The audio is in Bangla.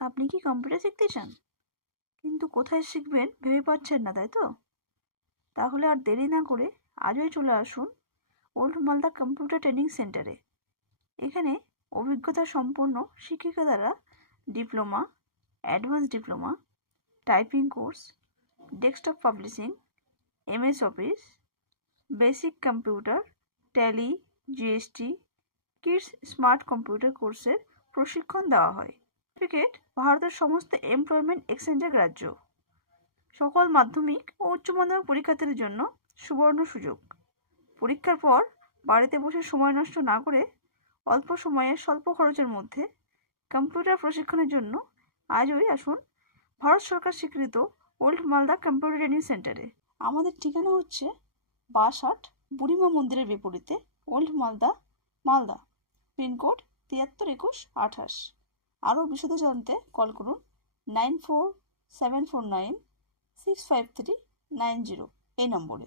আপনি কি কম্পিউটার শিখতে চান, কিন্তু কোথায় শিখবেন ভেবে পাচ্ছেন না, তাই তো? তাহলে আর দেরি না করে আজই চলে আসুন ওল্ড মালদা কম্পিউটার ট্রেনিং সেন্টারে। এখানে অভিজ্ঞতা সম্পন্ন শিক্ষিকা দ্বারা diploma, advance diploma, typing course, desktop publishing, MS office, basic computer, Tally, GST, kids smart computer কোর্সের প্রশিক্ষণ দেওয়া হয়। সার্টিফিকেট ভারতের সমস্ত এমপ্লয়মেন্ট এক্সচেঞ্জের গ্রাহ্য। সকল মাধ্যমিক ও উচ্চ মাধ্যমিক পরীক্ষার্থীদের জন্য সুবর্ণ সুযোগ। পরীক্ষার পর বাড়িতে বসে সময় নষ্ট না করে অল্প সময়ে স্বল্প খরচের মধ্যে কম্পিউটার প্রশিক্ষণের জন্য আজই আসুন ভারত সরকার স্বীকৃত ওল্ড মালদা কম্পিউটার ট্রেনিং সেন্টারে। আমাদের ঠিকানা হচ্ছে বাসহাট বুড়িমা মন্দিরের বিপরীতে, ওল্ড মালদা, মালদা। পিনকোড 732128। আরও বিশদ জানতে কল করুন 9474965390 এই নম্বরে।